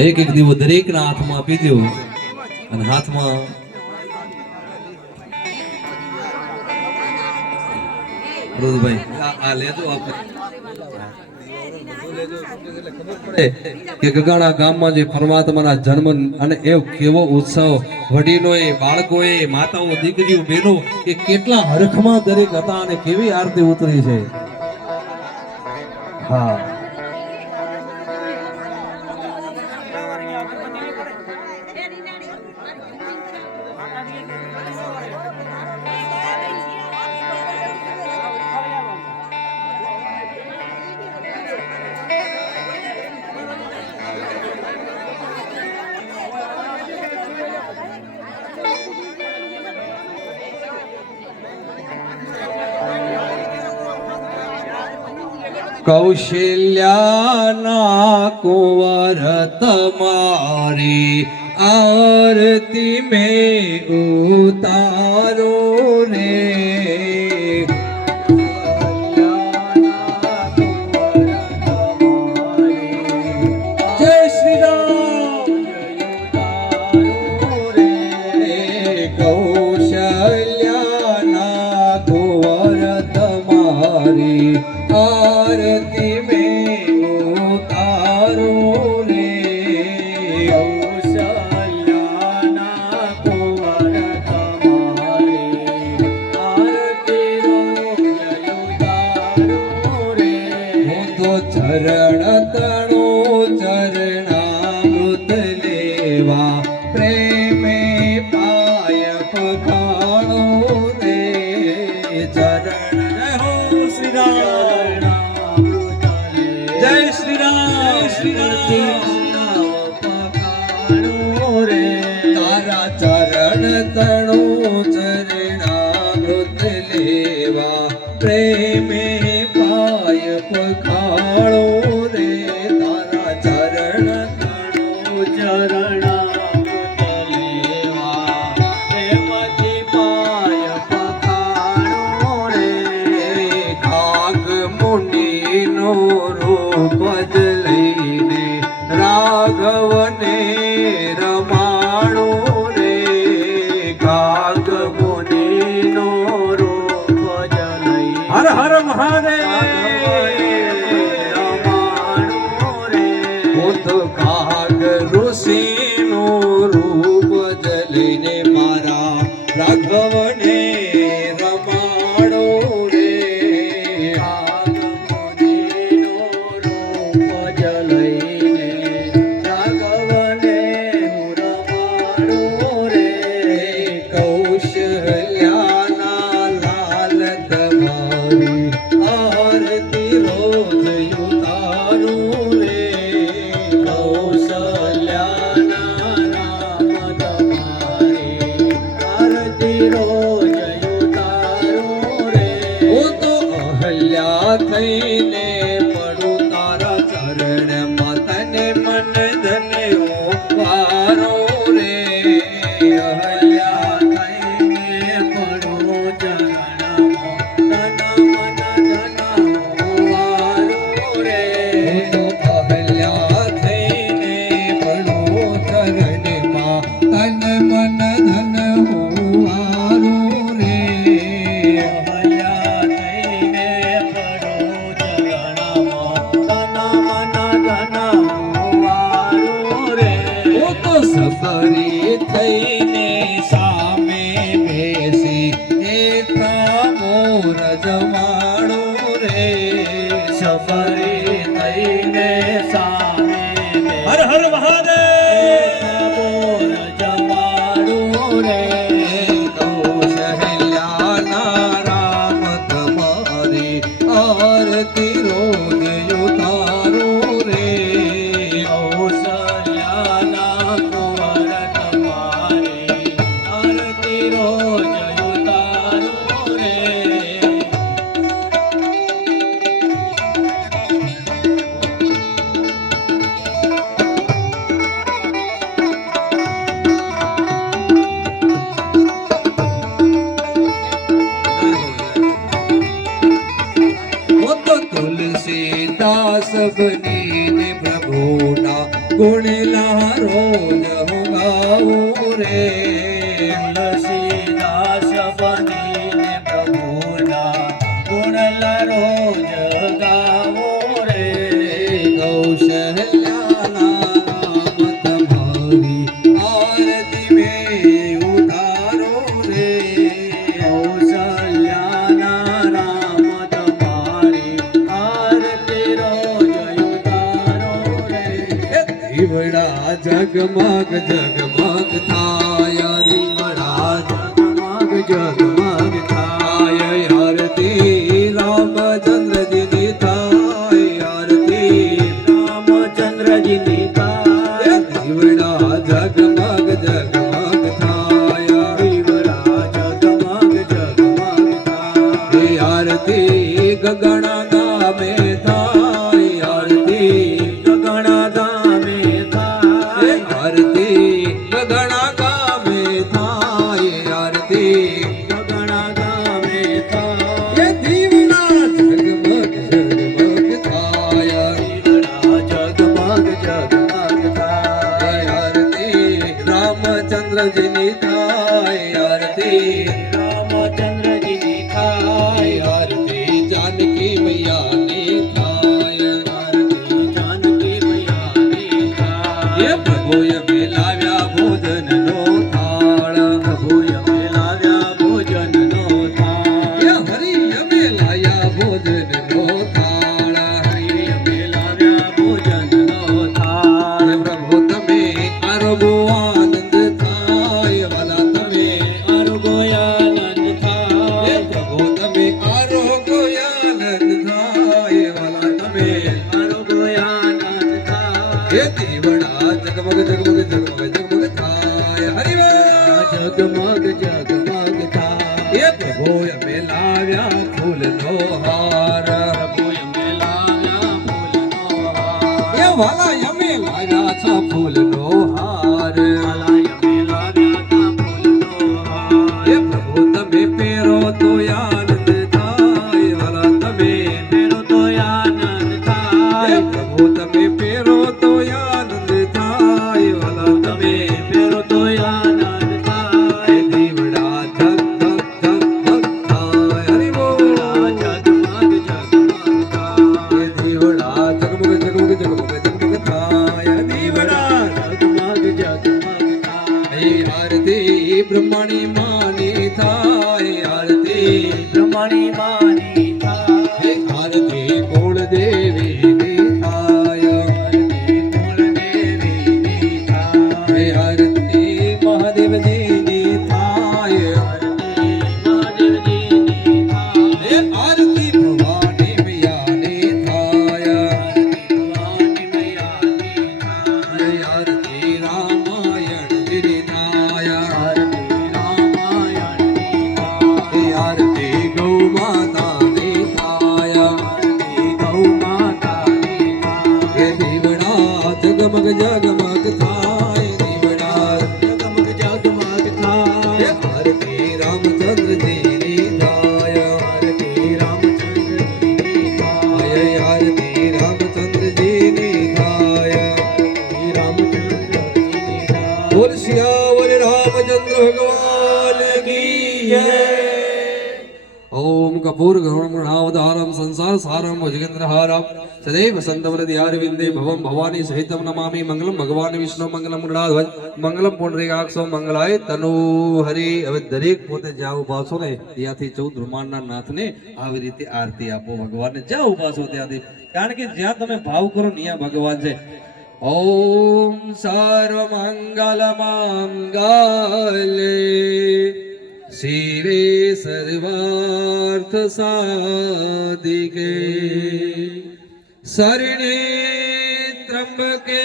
એક એક દીવો દરેકના હાથમાં આપી દો અને હાથમાં રોધભાઈ આ લેજો આપણે. કે એ માતાઓ, દીકરીઓ, બહેનો કે કેટલા હરખમાં દરેક હતા અને કેવી આરતી ઉતરી છે. હા કૌશલ્યાના કુંવર તમારી આરતી મેં ઉતારો રે ચરણ તણો ચરણામૃત લેવા પ્રેમે પાય પખાણો રે. ચરણ હો શ્રી રામ. જય શ્રી રામ. શ્રી રે હર. હું ઋષિનું રૂપ જ મારા રાઘવને રમાડો રે. કાગ મુનિનો રૂપ જ ચરણમાં તન તુલસીદાસ બની પ્રભુના ગુણ લારો ગાવો રે જગમગ થાય હરતી રામચંદ્રજીની થાય હરતી રામચંદ્રજીની થાય જીવડા જગમગ જગમગ થાય જીવડા જગમગ જગમગ થાય હરતી ગગણા ગામે વ્રજની થાય આરતી. એ વાલા અમે લાવ્યા છો ફૂલનો રમણી માં ॐ कपूरगरुणगुणावतारं संसारसारं भुजगेन्द्रहारं सदैव सन्तवरदिहारविन्दे भवं भवानी सहितं नमामि। मङ्गलं भगवान વિષ્ણુ મંગલમ ગુણાધ્વજ મંગલમ પુનરેગાક્ષો મંગલાય તનો હરે હવે દરેક પોતે જ્યાં ઉભાસો ને ત્યાંથી ચૌદ રૂમાનના નાથને આવી રીતે આરતી આપો ભગવાનને। જ્યાં ઉભાસો ત્યાંથી, કારણ કે જ્યાં તમે ભાવ કરો ત્યાં ભગવાન છે। ઓમ સર્વમંગલમાંગલે। शिवे सर्वार्थसाधिके शरणे त्र्यम्बके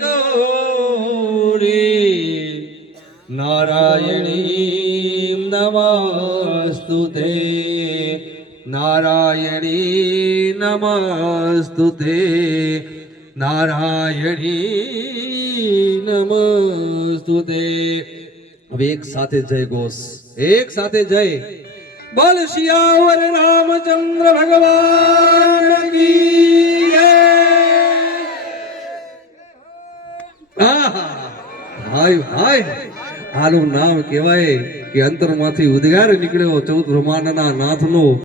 गौरी नारायणीं नमस्तु ते नारायणी नमस्तु ते नारायणी नमस्तु ते હવે એક સાથે જય ઘોષ. એક સાથે જય બોલ શિયાવર રામચંદ્ર ભગવાન કી હાય હાય. આનું નામ કહેવાય કે અંતરમાંથી ઉદ્ગાર નીકળ્યો ચૌદ બ્રહ્માંડના નાથનો.